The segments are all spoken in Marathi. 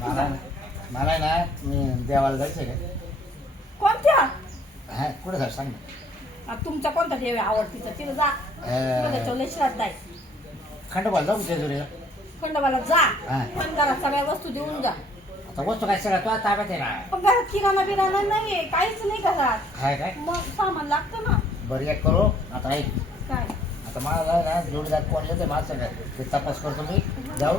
मला मला ना मी देवाला जायचं का कोणत्या? हा कुठे जाऊ सांग ना आ, तुमचा कोणता देव आहे आवडतीचा? तिला जा. तुला त्याच्यावर लय श्रद्धा आहे. खंडोबाला जाऊ जेजुरीला खंडोबाला जा. हा. पण घरात सगळ्या वस्तू देऊन जा. आता वस्तू काय सगळं तुला ताब्यात आहे ना? पण घरात किराणा बिराणा नाहीये काहीच नाही घरात. काय काय? मग सामान लागतं ना. बरं एक करू. आता ऐक. काय? आता मला ना जोडीदार कोण येते माझं सगळं ते तपास करतो मी. जाऊ.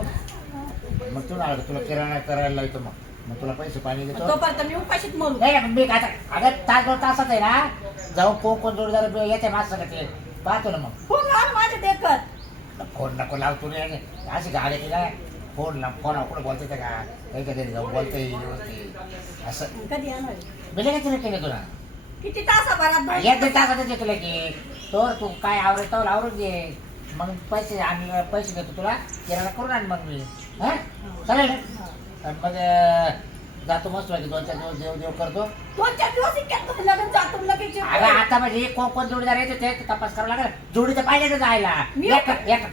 मग तू ना तुला किराणा करायला लावतो मग. मग तुला पैसे पाणी देतो. तोपर्यंत मी उपाशीत मरू. नाही नाही, मी आता अगं तास दोन तासात आहे ना. जाऊ कोण कोण जोडीदार येते माझं सगळं ते. पाहतो ना मग. फोन लाव माझ्या देखत. फोन नको लावतो रे अशी गाडी केला फोन लाव फोन कुठं बोलते ते का? त्याच्या घरी जाऊन बोलते व्यवस्थित. असं. कधी येणार आहे? मी लगेच केलं तुला किती तासाभरात? एक दीड तासातच येतो की तर तू काय आवडत तर आवडून घे. मग पैसे आणि पैसे देतो तुला. किराणा करून आण मग मी. हा? चालेल? आणि मग अं, जातो मस्त वाटते दोन चार दिवस देव देव करतो. दोन चार दिवस इतक्यात कसं लगेच जातो लगेच येतो. अगं आता म्हणजे कोण कोण जोडीदार येतो ते तपास करावं लागेल. जोडी तर पाहिजे जायला. मी- एक एक.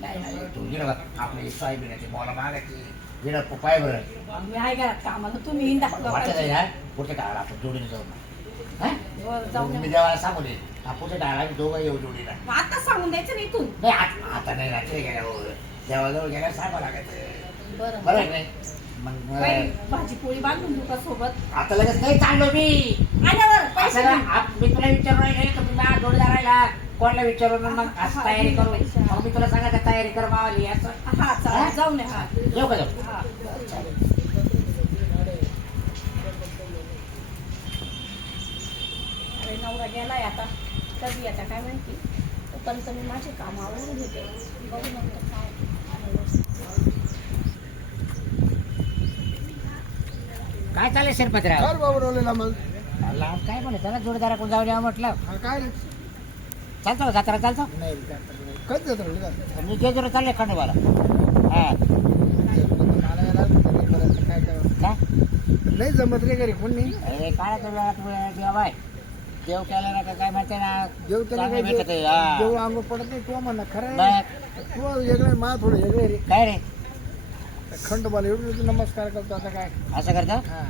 नाही नाही तू गिरं आपली सोयाबीनाची बोला मागायची. गिरं पाय बरं मी आहे घरात कामाला. तुम्ही हिंडा वाटत आहे ना पुढच्या टाळाला आपण जोडीने हा? जाऊ. मी. देवाला सांगू दे आपण आम्ही दोघं येऊ जोडीला. मग आता सांगून द्यायचं ना इथून. नाही आत- आता नाही रात्री गेल्यावर. देवाजवळ गेल्यावर सांगावं लागायचं. बरं. बरं आहे नाही? मग बाई, अं, भाजी पोळी बांधून का सोबत? आता लगेच नाही चाललो मी. आल्यावर पैसे तुला विचारून राहिले तर तुला जोडीदार राहिला कोणाला विचारून मग असं तयारी करू. मग मी तुला सांगायचं तयारी कर मावली असं. हा हा? चालेल जाऊ नये हा. येऊ का जाऊ? हा बरं, चालेल. नवरा गेलाय आता. कधी आता काय माहिती. तोपर्यंत मी माझे काम आवडून घेते. बघू नंतर काय काय चालेल शिरपतराव? मग? लांब काय म्हणलं त्याला जोडीदाराकडून जाऊन या म्हटलं. हा काय रे? चालतो का जत्रा? चालतो? नाही रे, नाही. कधी जातो? मी जेजुरी चालले खंडोबाला. हा. मला यायला लागलं, तरी बरं, काय करावं? काय नाही जमत रे घरी कोण. नाही अरे काय देव आहे देव केला ना का काय माहिती ना? देव त्याला चांगलं भेटत आहे, देव? हा. देव अंग पडत नाही तू म्हणा खरं. तू वेगळं मा थोडं वेगळे रे. काय रे? खंडोबाला एवढं तू नमस्कार करतो आता काय? असं करतो? हा.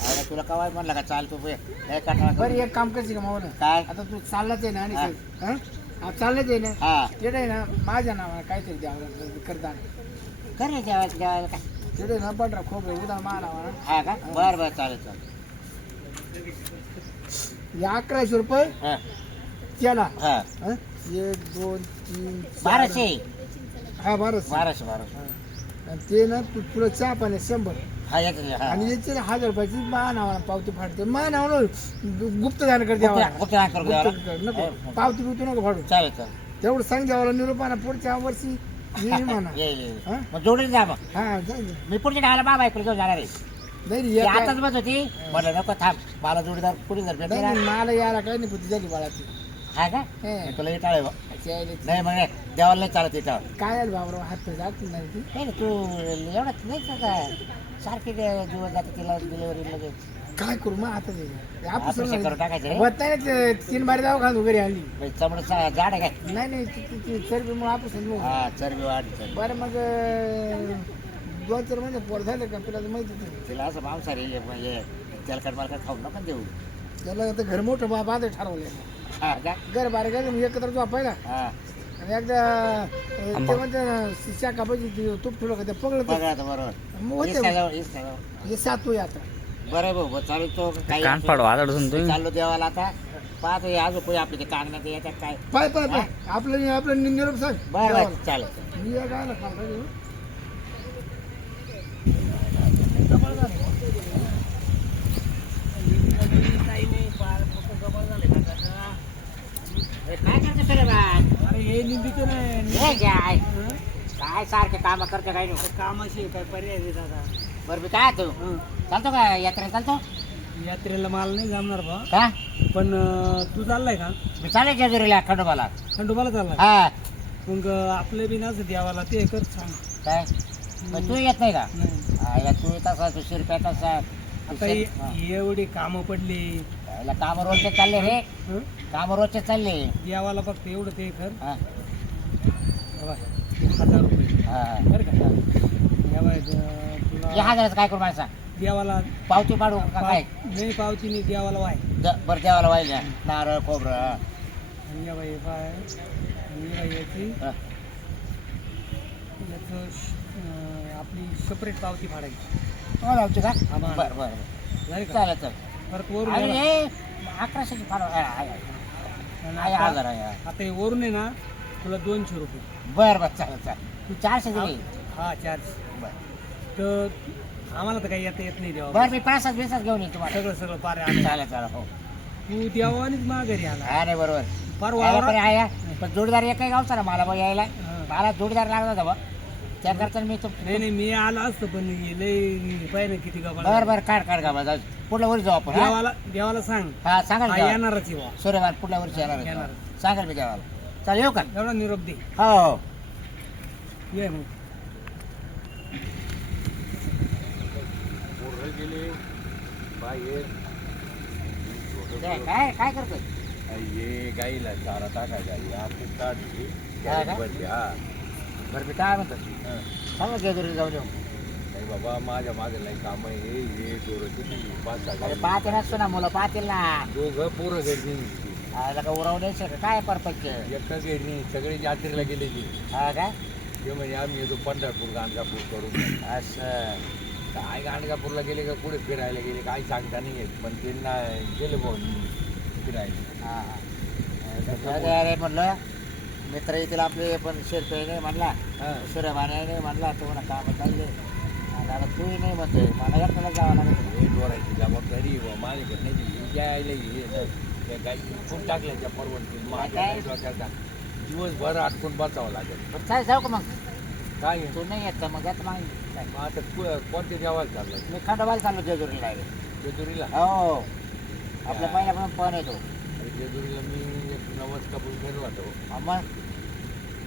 अरे तुला कवाय म्हणलं का चाल तू. लय कटाळा बरं करू. एक काम करशील का मावलं? काय? आता तू चाललाच आहे ना आणि हा. हा? हा, चाललाच आहे ना? हा. तिकडे आहे ना माझ्या नावानं काहीतरी द्यावं करता कर रे जेवायला जेवायला काय? तिकडे ना बटरा खोबरे उदा मा नावानं हा का? बर बर चालेल चालेल. हे अकराशे रुपये हा. त्याला. हा. हा? एक दोन तीन चार. बाराशे. हा बाराशे. बाराशे बाराशे. हा. आणि ते ना तू तुला चहा पाणी शंभर. हा येतो हा. आणि याचे ना हजार रुपयाची मा नावानं पावती फाडते. मा नावानं गुप्त दान कर द्यावा गुप्त- गुप्त दान करू द्यावा. गुप्त कर, नको. हो. पावती बिवती नको फाडू. चालेल चालेल. तेवढं सांग द्यावा निरोपाना पुढच्या वर्षी. येईल म्हणा. येईल येईल हा? मग जोडून जा मग. हा जाऊ दे. मी पुढच्या डायला बाबा ऐकलं जाऊन जाणार आहे. नाही ती आताच काय- बस होती. म्हटलं नको थांब मला जोडीदार पुढे जर भेटले नाही नाही, मला यायला काही नाही पुती झाली बाळाची. हा का? हे. मी तुला टाळे यायला नाही मग देवाला नाही चालत येतं काय आलं बाबराव हात तर जात नाही ती? नाही रे, तू एवढं नाही का काय? सारखे दे- दिवस जाते तिला डिलिव्हरी लगेच. काय करू मग आता ते ऑपरेशन करून टाकायचं रे होत नाही ते तीन बारी जाऊ घरी आणली म्हणजे चमडं जाड आहे काय? नाही नाही ती- ती- ती चरबीमुळे ऑपरेशन हा चरबी चरबी. बरं मग अं, दोन चार महिने पोर झाले का तुला तर माहिती आहे. तिला असं मांसाहारी हे- हे तेलकट मालकट खाऊ नका देऊ. त्याला आता घर मोठं बा बांध ठरवलं हा का? घर बारीक आहे मग एकत्र झोपायला हा. आणि एकदा अं, ते म्हणते ना शाखा पाहिजे तूप ठेवलं का ते बघा आता बरोबर. मग होते इस्त्याजवळ- इस्त्याजवळ. हे सातू आहे आता. बरं आहे भाऊ बरं चालेल तो काही कान पाडू आदळसून तुम्ही. चाललो देवाला आता. पाहतो हे अजून कोणी आपले ते कागण्यात याच्यात काय. पाय पाय पाय. आपलं आपलं निरोप सांग बरं चालेल. मी खाल्लं रे. हे काय करतो सर बा अरे हे निंदीचं नाही हे काय काय सारखे काम करतो काय नाही कामाशी काय पर्याय देत आता बरं मी काय तू चालतो का यात्रेला चालतो? यात्रेला माल नाही जमणार बा. का? पण अं, तू चाललाय का? मी चालेल जेजुरीला खंडोबाला. खंडोबाला चाललाय? हा. मग अं, आपले बी ना देवाला ते कर सांग. काय? मग तू येत नाही का? नाही. हा, या तू येत असा तू शिरप्यात असा आता हे- एवढी कामं पडली. काम रोजचे चालले रे हं? काम रोजचे चालले. देवाला फक्त एवढं ते कर. हा. बाबा, हजार रुपये. हा. बरं का? या बाय, अं, या तुला हजाराचं काय करू मला सांग देवाला पावती पाडू का काय? पाव- नाही पावती नाही देवाला वाय. द- बरं देवाला वाहिले नारळ खोबरं. आणि या बाई बाय. आणि या बाई याची हा. याचं श- अं, आपली सेपरेट पावती फाडायची. लावची का? हा, बरं. बरं बरं. का? चालेल चालेल परत वरून आणि याला- हे अकराशेची फार आहे, आहे, आहे. आणि आहे आता- हजार आहे, आहे. आता हे वरून आहे ना तुला दोनशे रुपये. बरं बरं चालेल चालेल तू चारशे दिली हा चार्ज बरं. तर आम्हाला तर काही येता येत नाही देवा बरं मी पाच सात दिवसात घेऊन येईल तुम्हाला. सगळं सगळं पार आलं चालेल चालेल हो. तू देवानीच माघारी आला. हा नाही बरोबर. पण वावरात आहे. पण जोडीदार एकही गावचा ना मला बघ यायला. हा. मला जोडीदार लागला होता बा त्याकरता मी तुम नाही नाही मी आलो असतो पण लय पाहिजे किती गबाळ. बरं बरं काढ काढ का बा पुढल्या वर्षी जाऊ आपण हा? देवाला देवाला सांग. हा सांगाल हा का येणारच आहे बुवा. सूर्यमान पुढल्या वर्षी येणार आहे. येणार. सांगाल मी देवाला. चालेल येऊ का? एवढा निरोप दे. हो हो. ये मग. काय काय काय करतोय? ये गाईला चारा टाकायचा ही आपली काढली हा का? भरली हा. बरं मी काय म्हणतो? हा. सांगा जेजुरी जाऊन येऊ. नाही बाबा माझ्या मागे नाही काम आहे. हे हे दोरं पाच अरे. पाहते ना सुना मुलं पाहतील ना. दोघं पोरं घरी का उराव का? काय परपंच? एकटा घरी सगळे यात्रेला गेले की हा काय ते म्हणजे आम्ही येतो पंढरपूर गाणगापूर करून. असं. काय गाणगापूरला गेले का? पुढे फिरायला गेले? काय सांगता नाही येत. पण त्यांना गेले भाऊ फिरायला. हा अरे म्हणलं मित्र येतील आपले पण शेरपे नाही म्हणला. हा. सूर्यमाने नाही म्हणला तू म्हणा काम चालले आता तूही नाही म्हणतोय. मला एकट्याला जावं लागत हे डोरायची जबाबदारी माझ्याकडे नाही. यायला हे गाई खूप टाकल्या त्या परवडतील माझ्या काय? डोक्याचा दिवसभर अटकून बसावं लागेल. बरं चालेल जाऊ का मग? काय? तू नाही येत मग येत मग काय? मग आता कोणत्या देवाला चाललं मी खंडोबाला चाललो जेजुरीला. जेजुरीला? हो. आपल्या पहिल्यापासून पण येतो जेजुरीला मी नवस कपूर गेलो होतो हा, मग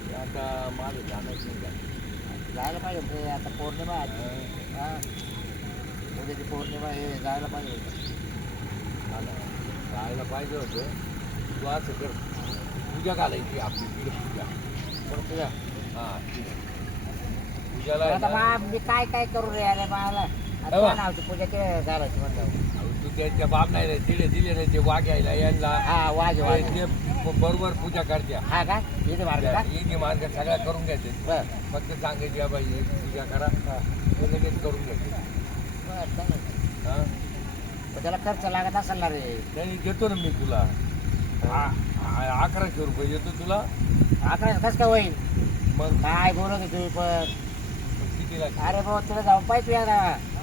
ते आता माझं जाणंच नाही. जायला पाहिजे होतं. आता पौर्णिमा आहे. हा उद्याची पौर्णिमा हे जायला पाहिजे होतं. आलं. जायला पाहिजे होतं तू असं कर पूजा घालायची आपली तिकडे पूजा बरं तुझ्या हा पूजाला मा- काय काय करू रे अरे मला आता हो. काय नावची पूजा ते घालायची म्हणलं. तू त्यांच्या बाप नाही रे दिले दिले नाही ते वाघ्यायला यांना. हा वाज वाज ते बरोबर पूजा करते हा का? इथे मार्ग का? येणे मार्ग सगळ्या करून घ्यायचे बर. फक्त सांगायची "या बाई हे पूजा करा. ते लगेच करून घ्यायचे बर चांगलं. हा? पण त्याला खर्च लागत असेल ना रे. नाही देतो ना मी तुला. आ- आ- अकराशे रुपये देतो तुला. अकरा कसं काय होईल? मग? काय बोलत होती तुम्ही पण? किती लागते अरे भाऊ तिला जाऊन पाहिजे तू एकदा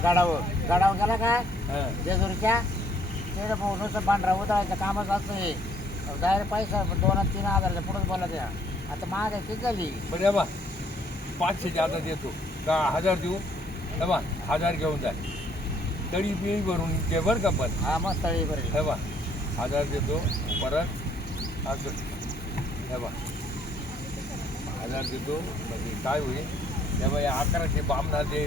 गडावर. गडावर गेला का हा. जेजुरीच्या? तिथे नुसतं पांढरा उतरायचं कामच असतं डायरेक्ट पैसा दोन आणि तीन हजारच्या पुढेच बोला त्या. आता महाग आहे किती झाली? बरं या बा पाचशे जादा देतो. का हजार देऊ? हे बा हजार घेऊन जा. तरी मी भरून दे बरं का पण. हा मग तळी बरं. हे बा हजार देतो परत असं. हे बा हजार देतो म्हणजे काय होईल? हे बाई अकराशे बामणा दे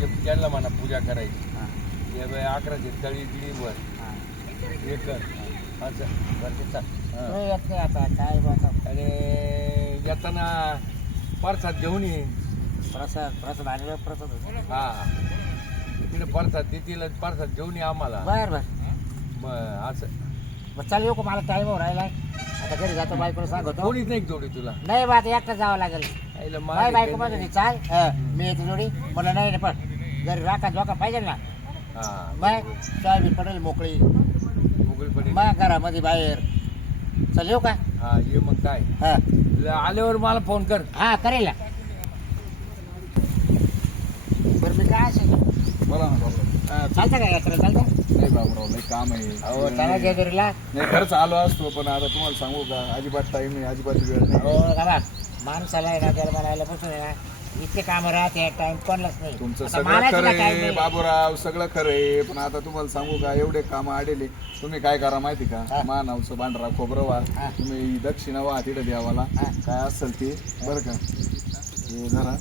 ते- ते त्यांना म्हणा पूजा करायची. हा, हे बाई अकराशे तळी गिळी वर हा. कर. असं. बरं ते चाल. तो. येत नाही आता. काय बघा आणि येताना परसाद घेऊन ये. प्रसाद प्रसाद आणि प्रसाद हा. तिकडे परसाद देतील परसाद घेऊन ये आम्हाला. बर बर. मग असं. बरं चाल येऊ का? मला टाईम राहिलाय. आता घरी जातो बायकोला सांगतो. कोणीच नाही जोडी तुला? नाही बा आता एकटं जावं लागेल. बाय माझे बायको काही म्हणत होती, चाल. हा, मी येते जोडी. म्हणलं नाही रे पण घरी राखा पाहिजे ना. हा. मग सोयाबीन पडेल मोकळी. मोकळीपणे मग घरामध्ये बाहेर. चल येऊ का? हा ये मग काय? हा. आल्यावर मला फोन कर. हा करेल ना. बरं मी काय असेल? चालतं का यात्रा? चालतं? नाही बाबूराव काम आहे. हो चला जेजुरीला नाही खरंच आलो असतो पण आता तुम्हाला सांगू का? अजिबात टाईम नाही अजिबात वेळ हो नाही माणसाला आहे ना त्याला म्हणायला बसून आहे ना इतके कामं राहते टाइम कोणलाच नाही. तुमचं आता सगळं मलाच खरं ना time आहे नाही. बाबूराव सगळं खरं आहे पण आता तुम्हाला सांगू का एवढे काम आडेले तुम्ही काय करा माहिती. का? मानावचं भांडरा खोबरं वा हा. तुम्ही दक्षिणा वा तिथे द्यावाला. हा. काय असेल ते बरं का? हे जरा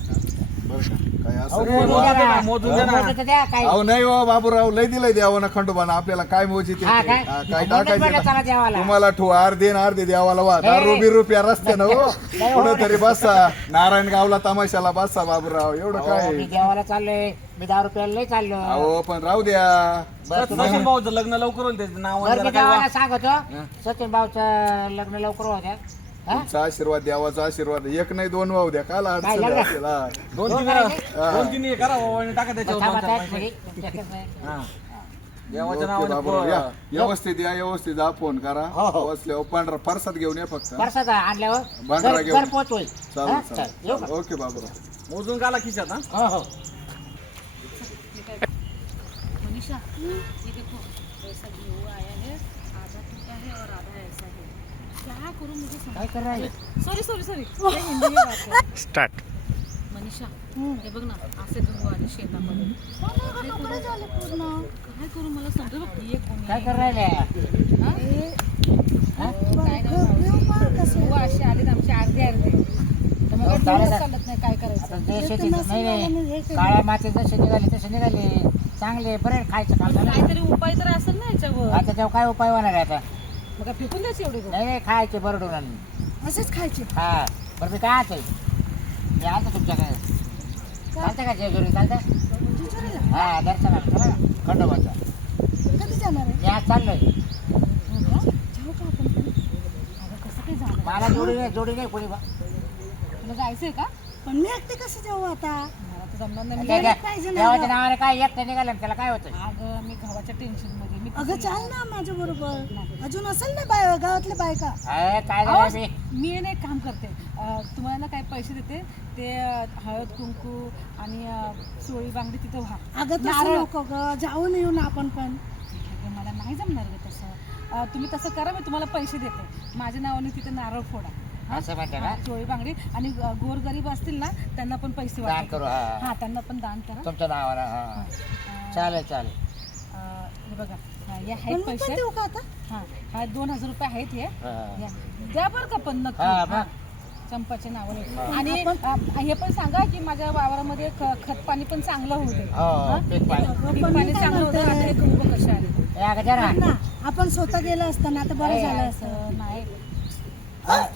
बरं का? काय मोजून द्या ना. मोजून द्या ना. मोजून तर द्या काय अहो नाही हो बाबूराव लय दिलंय द्यावं ना खंडोबाना आपल्याला काय मोजी ते हा. काय? हा, काय म्हणूनच टाकायचे म्हटलं चला ना? देवाला. तुम्हाला ठो अर्धे ना अर्धे देवाला वा नाही, रुबी रुपया रस्त्यानं हो नाही, हो, कुठेतरी बसा नारायणगावला तमाशाला बसा बाबूराव एवढं अहो, काय मी देवाला चाललोय मी दारू प्यायला नाही चाललो अहो पण राहू द्या बरं, सचिन भाऊचं लग्न लवकर होईल त्याचं नाव बरं, मी देवाला सांगतो सचिन भाऊचं लग्न लवकर होत्या? तुमचा आशीर्वाद देवाचा आशीर्वाद एक नाही दोन वाहू द्या काल काय अडचण हा. दोन दोन तीन? दोन तीन हे करा बाबा आणि टाका त्याच्यावर थांबा, दोन चार थांबा, पैसे. तुमच्याकडे नाही. हा. देवाच्या ओके नावाने या. व्यवस्थित या व्यवस्थित जा फोन करा हो, हो. बसल्यावर पांढरा परसाद घेऊन या फक्त परसाद आणल्यावर भांडारा घर- घेऊन. घर पोहोचवईल चालेल हा? चालेल चल, येऊ का? चालेल. ओके बाबूराव मोजून काला खिशात हा हो हो मनीषा क्या करूँ मुझे काय कर राहिले सॉरी सॉरी सॉरी हिंदी में बात कर स्टार्ट मनीषा हे बघ ना असे गहू आले शेतामध्ये. काय करू मला समजा बघ ही एक काय आहे. कर राहिले हा? हा? काय नाही. गहू असे आले आमचे अर्धे अर्धे. हो, चालत नाही काय आता करायचं काळ्या माती जसे निघाले तसे निघाले. चांगले बरे खायचं काहीतरी उपाय तर असेल ना याच्यावर. आता त्यावर काय उपाय होणार आहे आता? मग काय फेकून द्यायचे एवढे गहू नाही खायचे बरडून आणि असेच खायचे? हा बरं मी काय आता मी आता तुमच्याकडे. चालतं का जेजुरी? चालतं हा दर्शनाला चला ना खंडोबाचा. कधी जाणार आहे? मी आज चाललोय. जाऊ का आपण? पण? अगं कसं काय झालं मला जोडी नाही जोडी नाही कोणी बा. तुला जायचंय का? पण मी एकटे कसं जाऊ आता? मला तर जमणार नाही. त्या- मी त्या- पाहिजे ना देवाच्या गं. नावाने काय एकटं निघालं त्याला काय होतं अगं मी गावाच्या टेन्शनमध्ये अगं चाल ना माझ्या बरोबर अजून असेल ना बाय गावातल्या बायका? काय झालं मी मी ना एक काम करते. अं, तुम्हाला ना काही पैसे देते ते अं, हळद कुंकू आणि अं, सोळी बांगडी तिथं व्हा. अगं तसं नारळ. नको ग. जाऊन येऊ ना आपण पण. मला नाही जमणार ग तसं. अं, तुम्ही तसं करा मी तुम्हाला पैसे देते. माझ्या नावाने तिथे नारळ फोडा. हा? असं म्हणते ना हा, चोळी बांगडी. आणि अं, गोरगरीब असतील ना त्यांना पण पैसे दान वाटा. करू हा. हा त्यांना पण दान करा. तुमच्या नावाला हा. अं, चालेल चालेल. हे बघा हा, हे पण आहेत मी पण पैसे. देऊ का आता? हा हा दोन हजार रुपये आहेत हे. हा. या. द्या बरं का पण नक्की. हा, हा. मग. चंपाच्या नावाने आणि अं, हे पण सांगा की माझ्या वावरामध्ये ख- खत पाणी पण चांगलं होऊ दे हो हा? पीक पाणी. पीक पाणी चांगलं होतं आता हे आले? ए, अगं दे ना ना आपण स्वतः गेलं असतं ना आता बरं झालं असतं. असं नाही.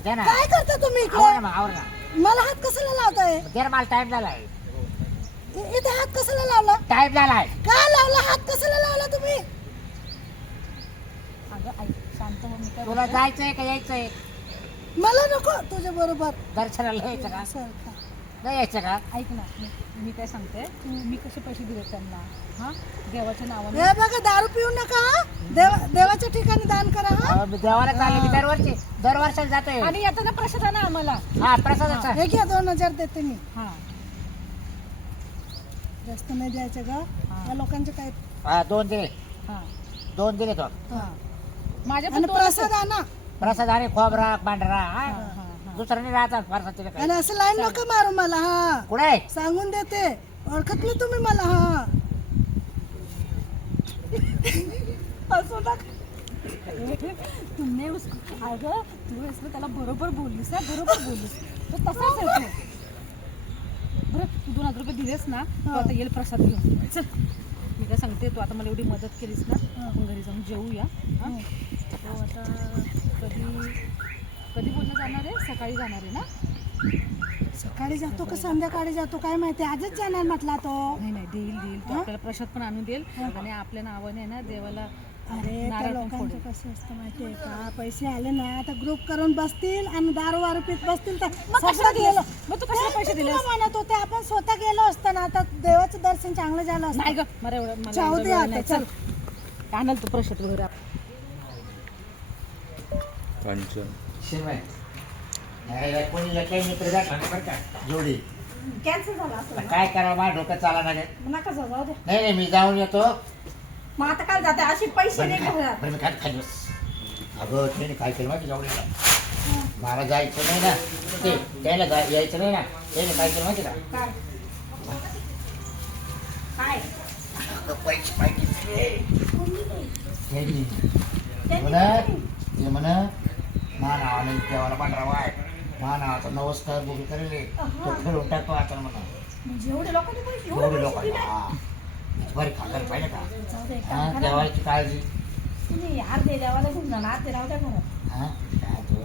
दे ना काय करता तुम्ही आवर ना इकडे मग, आवर ना. मला हात कशाला लावताय? दे ना मला टाइम झालाय. इथे हात कशाला लावला? टाइम झालाय. का लावला? हात कशाला लावला तुम्ही? अगं शांत हो मी काय तुला बोलते. जायचंय का यायचंय? मला नको तुझ्या बरोबर. दर्शनाला यायचं का? का? नाही यायचं का? ऐक ना मी मी काय सांगते? मी कसे पैसे दिले त्यांना? हा? देवाच्या नावाने. हे बघा दारू पिऊ नका हा. देवा देवाच्या ठिकाणी दान करा हा. अहो, मी देवाला चालले मी दरवर्षी दरवर्षाला जातोय. आणि येताना प्रसाद आणा आम्हाला. हा प्रसादाचा. हे घ्या दोन हजार देते मी. हा. जास्त नाही द्यायचं ग. या लोकांचे काय? हा दोन दिले. हा. दोन दिले तो. हा. माझ्या पण आणि दोन प्रसाद आणा. प्रसाद आणि खोबरा पांढरा हा. हा, हा. दुसरं नाही राहतात प्रसाद तिला आणि असं लाईन नका मारू मला हा. कुठे सांगून देते. ओळखत नाही तुम्ही मला हा. असं नका. तुमने अगं तू असं त्याला बरोबर बोललीस ना बरोबर बोललीस. तो तसाच दोन हजार रुपये दिलेस ना तू आता येईल प्रसाद घेऊन. चल. मी काय सांगते तू आता मला एवढी मदत केलीस ना आपण घरी जाऊन जेऊया हा? तो आता कधी कधी बोलणं जाणार आहे? सकाळी जाणार आहे ना? सकाळी जातो का संध्याकाळी जातो? काय माहिती आजच जाणार म्हटला तो. नाही नाही देईल देईल. तो आपल्याला प्रसाद पण आणून देईल. आणि आपल्या नावाने ना देवाला अरे त्या लोकांचं. कसं असतं माहितीये का? पैसे आले ना आता ग्रुप करून बसतील आणि दारू वारू पित बसतील तर मग कशाला तू कशाला पैसे? तुला म्हणत होते आपण स्वतः गेलो असतं ना आता देवाचं दर्शन चांगलं झालं असतं. नाही ग मला एवढं मला जाऊ एवढं दे वेळ आता, नाही. चल. आणाल तू प्रसाद वगैरे. शिरवाय नाही, कोणी काही मित्र जा बरं का? जोडी. कॅन्सल झालं असं काय करावं? माझं डोकं चाला नाही नका जाऊ जाऊ दे. नाही नाही मी जाऊन येतो. मग आता काय जाते असे पैसे नाही बरं मी काय अगं त्याने काय केलं माहिती जाऊन मला जायचं नाही ना. ते त्याला जा- यायचं नाही ना. त्याने काय केलं माहिती का? काय? काय? अगं, पैसे माहिती त्यांनी म्हणा ते म्हणा मा नावाने देवाला पांढरा वाय. मा नावाचा नमस्कार बोल करेल तो टाकतो आता म्हणा. म्हणजे एवढे लोकांनी पैसे एवढे एवढे पैसे लोक दिले? हा बरी खाकर पाहिजे का? जाऊ दे, हा. देवाची काळजी. तुम्ही अर्धे देवाला घेऊन जा ना अर्धे राहू द्या घरात. हा काय तो?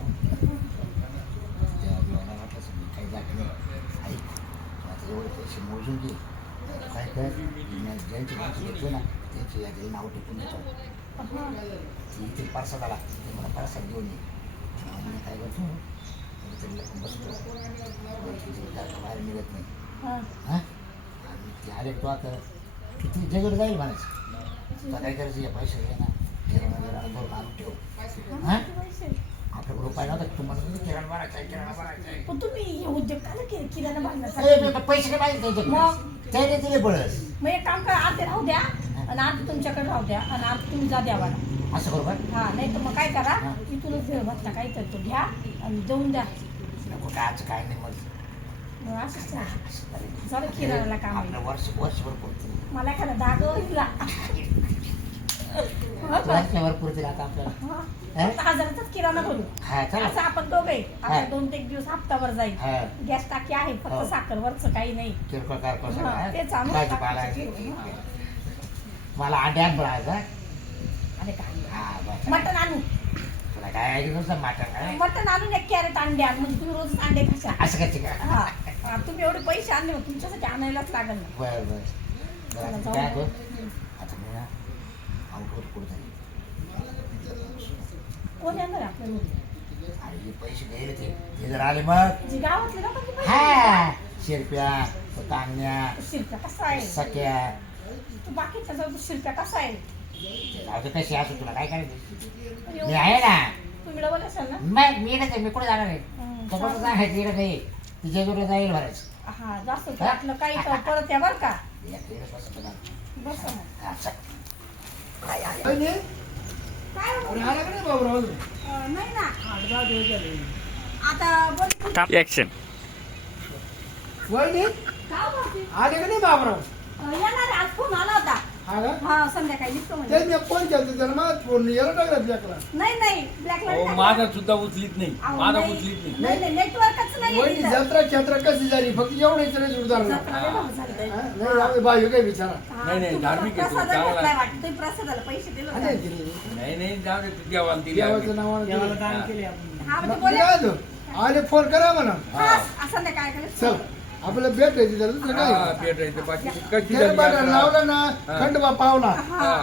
देवा वाटलं काही जात नाही. ऐक तू आता एवढे पैसे मोजून घे. काय कर? मी ज्यांची माणसं घेतो ना त्यांची यादी नाव टिपून येतो ती इथे पार्सल आला ते मला पार्सल घेऊन ये. आणि मी काय करतो? तरी लपून बसतो. तिथे घराच्या बाहेर निघत नाही. हा. हा? आणि ते आले तो आता? किती जगड जाईल म्हणायचं? काय करायचं? या पैसे घे ना. किराणा बिराणा भरून आणून ठेव. हा? आपल्याकडे रुपये नव्हता तू म्हणत होती किराणा भरायचा आहे, किराणा भरायचा आहे. पण तुम्ही हे उद्योग का केले किराणा बांधण्यासाठी तर पैसे नाही पाहिजे त्याच्याकडे त्याने दिले बळस? मग एक काम करा अर्धे राहू द्या आणि अर्धे तुमच्याकडे राहू द्या आणि अर्धे तुम्ही जा द्यावाला असं करू का? हा नाही तर मग काय करा हा. इथूनच भेळ भत्ता काय करतो घ्या आणि देऊन द्या. नको काय आज काय नाही मग. मग असंच करा. असं. झालं किराणाला काम. आहे. आपलं वर्ष वर्षभर पुरते. मला एखादा दाग हिला वर्षभर पुरते आता आपल्याला. हा? हजाराचाच किराणा भरू. हा असं चला आपण दोघे हा. आता दोन ते एक दिवस हप्ताभर जाईल. हा. गॅस टाकी आहे हो. फक्त साखर वरच काही नाही. किरकोळ कारकोळ हा, सगळं तेच हा? आणून भाजीपाला आहे. टाकायचं. हा. मला अंड्यात बळायचा अरे काय? हा बस. मटण आणू. तुला काय नुसतं मटण काय मटण आणून एक कॅरेट अंडे आण. म्हणजे तुम्ही रोज अंडे खाशा. असं का? हा. हा, तुम्ही एवढे पैसे आणले मग तुमच्यासाठी आणायलाच लागेल ना. बरं बरं. काय. तो आता मी ना आउटवर कोण येणार आपल्या हे पैसे गेले ते ते जर आले मग जे गावातले लोकांचे पैसे हा शिरप्या तो तांगण्या शिरप्या कसा आहे? सख्या तू बाकीच्या शिरप्या कसा आहे ते जाऊ दे कशी असू तुला काय करायचं मी आहे ना असाल ना मग मी कुठे जाणार आहे? तो कुठं जाणार तिकडे नाही तिच्या जाईल भरायचं हा जास्त वाटलं काही तर परत या बरं का. ऍक्शन? आले का नाही बाबूराव येणार. आज फोन आला होता हा का हा संध्याकाळी निघतो तेच म्हणजे मी फोन केला त्याला मला फोन यायला टाकला ब्लॅकला? नाही नाही अहो, माझा सुद्धा उचलीत नाही. माझा उचलीत नाही. नाही नाही नेटवर्कच नाही जत्रा क्षेत्र कशी झाली? फक्त एवढं इकडे सुधार नाही आम्ही बाई काही विचारा नाही, नाही, धार्मिक आहे तो, प्रसादाला चांगला. भेटलाय वाटतं. तुम्ही प्रसादाला पैसे दिले आणि होते. दिली. नाही नाही जाऊ दे तू देवाला दिली. देवाचं आम्ही. हा, म्हणजे बोला. काय? आले फोन करा म्हणा हा, संध्याकाळी काय चल. आपलं भेट आहे तिथं दुसरं हा, काय पेटायचं बाकी कशी जर झाली बघा यात्रा? लावलं ना हा. खंडोबा पावला हा.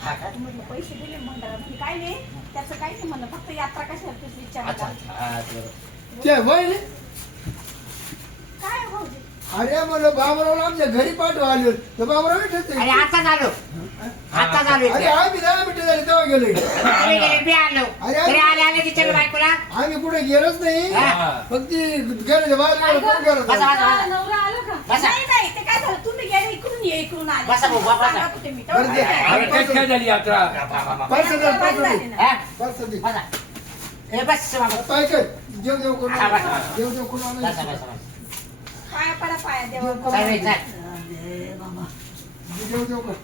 पैसे दिले मंडळात मी काय नाही त्याचं काही नाही म्हणलं फक्त यात्रा कशा ते बरोबर. ते वहिनी काय भाऊजी अरे म्हणलं बाबरावला आमच्या घरी पाठवा आले. तर बाबराव इथेच अरे. आता झालो आता झालो अरे. आम्ही दहा मिनिटं झाली तेव्हा गेले अरे गेले, मी आलो अरे, आले आले तिच्या बायकोला आम्ही कुठे गेलोच नाही हा. फक्त घरी बाहेर काय फोन गं? करत बसा, होतो. बसा. नवरा आला का बसा. नाही नाही ते काय झालं तुम्ही गेले इकडून ये इकडून आले बसा भाऊ. सांगा कुठे मी बरं, ते- अरे काय झाली यात्रा. हा? ए बाबा. पाय कर जेव जेव करून हा, बस. जेव जेव करून बसा, आण. बसा, बसा. पाया पडा पाया देवा. चल रे, चल. जेव जेव कर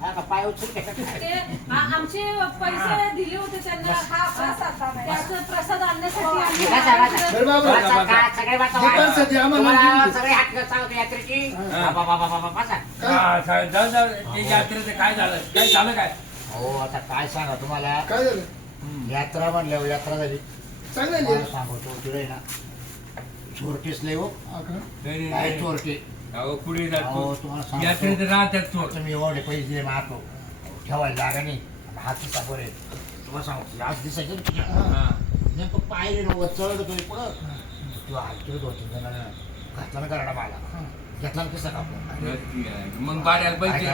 हा का, पाय उचल के. ते आ- आमचे पैसे दिले होते त्यांना. हा प्रसाद त्याचा प्रसाद आणण्यासाठी आम्ही बसा, बसा. बरं बाबा. बसा, का, सगळे आम्हाला तुम्हाला हात यात्रेची? हा. बा, बा, बा, बा, बा, बसा. हा, सा- जाऊ जाऊ. ते यात्रेचं काय झालं? काय झालं काय? हो आता काय सांगा तुम्हाला? काय झालं? यात्रा म्हणल्यावर यात्रा झाली. चांगलं मला सांगतो तिकडे ना चोरटीच लय हो. हा का? नाही, नाही, काय नाही. चोरटी? अहो पुढे अहो, जातो तुम्हाला सांगतो. यात्रेत राहतात चोर. तुम्ही एवढे पैसे दिले मारतो ठेवायला जागा नाही. हात सापर आहे. तुम्हाला सांगतो आज दिसायचं हा. नेमकं पायरी नव्हतं चढ होतो पुढं तू ऐकतो दोन तीन जणांना घातला ना कराडा मला. घेतला ना कसा नक्की आहे. मग पाड्याला पैसे?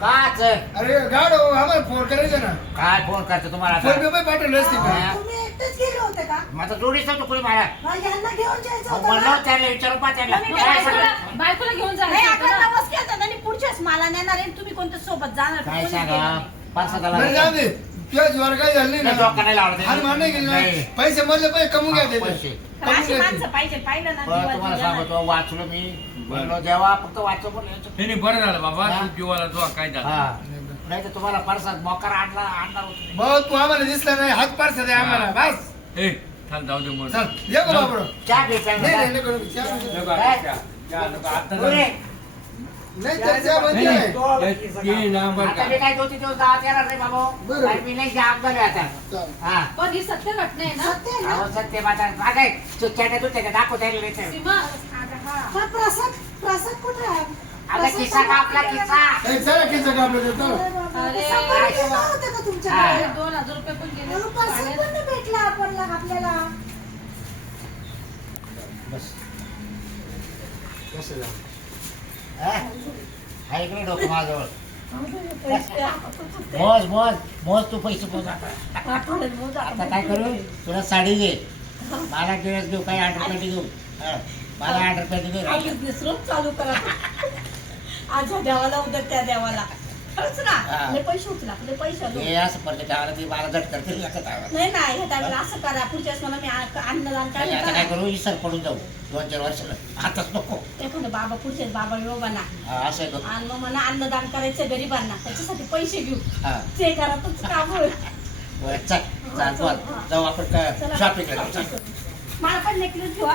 काच अरे गाडो आम्हाला फोन करायचा ना काय फोन करतो तुम्हाला फोन आता पे पाठवले असते का. तुम्ही एकटेच गेले होते का माझा जोडीच नव्हतो कोणी मला हा, यांना घेऊन जायचं अहो, होतं म्हणलं ना? होतं त्याला विचारू पा त्याला तुम्ही काय बायकोला- घेऊन नाही जायचं आपला होतं ना. नवस केला आणि पुढच्याच मला नेणार आहे तुम्ही कोणत्या सोबत जाणार काय कोणी सांगा गेलं नाही. पाच सात बरं जाऊ दे तुझ्या ज्वार काय झालं नाही नाही, ना डोका नाही लावला हाल मारणे गेले ना नाही. पैसे मधले पैसे कमवून घ्या हा, त्याचे. पैसे तर अशी कमवून माणसं घ्यायचे. पाहिजे पाहिलं ना तुम्हाला. सांगतो वाचलो मी म्हणलो फक्त पण यायचं. नाही नाही, बरं झालं बाबा हा. तू जीवाला जो काय झालं हा नाही तर तुम्हाला परसाद मोकार आणला आणणार होतो मी. भाऊ तू आम्हाला दिसला नाही हात पारसा दे आम्हाला बस ए चाल जाऊ दे मग चल ये गो बाबरो चहा घे, चहा घे. नाही नाही नको, नको, चहा नको. नको आता चहा. चहा नको, आता पुरे. जाऊ. नाही तर चहा बंद नाही, आहे. नाही, ये ना बरं आता का. मी काय दोन तीन दिवस गावात येणार नाही बाबा बरोबर. कारण मी नाही जाम झाले आता चल. हा पण ही सत्य घटना आहे ना सत्य आहे ना? अहो सत्य माझा तू दाखव सीमा अगं हा. प्रसाद प्रसाद कुठे आहे? आपला किस्सा का आपला किस्सा ए, चला किस्सा कापला ते, चला. अरे शंभर रुपये होते का तुमच्याकडे अरे, दोन हजार रुपये पण गेले. म्हणून प्रसाद पण नाही भेटला आपल्याला आपल्याला? बस. कसं झालं हा? आहे की नाही डोकं माझ्याजवळ. मोज मोज मोज तू पैसे मोज आता. आता काय करू? तुला साडी घे मला ड्रेस घेऊ काही आठ रुपयाची घेऊ हा, मला आठ रुपयाची घेऊ बिझनेस चालू करा. आज ह्या देवाला उद्या त्या देवाला. खरंच ना? हा. लय पैसे उचला लय पैसे आले. हे असं पडलं मला लक्षात आलं. नाही नाही ह्या टायमाला असं करा. पुढच्या वेळेस मला मी आ- अन्नदान काय नाही, आता काय करा? करू इसर पडून जाऊ. दोन चार वर्षाला आताच नको. एखादं बाबा पुढचे बाबा बाबांना हा, असं आहे. आणि मग मला अन्नदान करायचं गरीबांना. त्याच्यासाठी पैसे घेऊ. हा. ते घरातच काम होईल. बरं, चल चाल बोल. जाऊ आपण शॉपिंग करू चल. मला पण नेकलेस घेऊ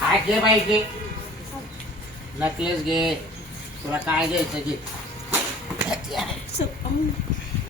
हा. घे बाई घे नकलेस घे. तुला काय घ्यायचं घे.